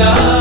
love.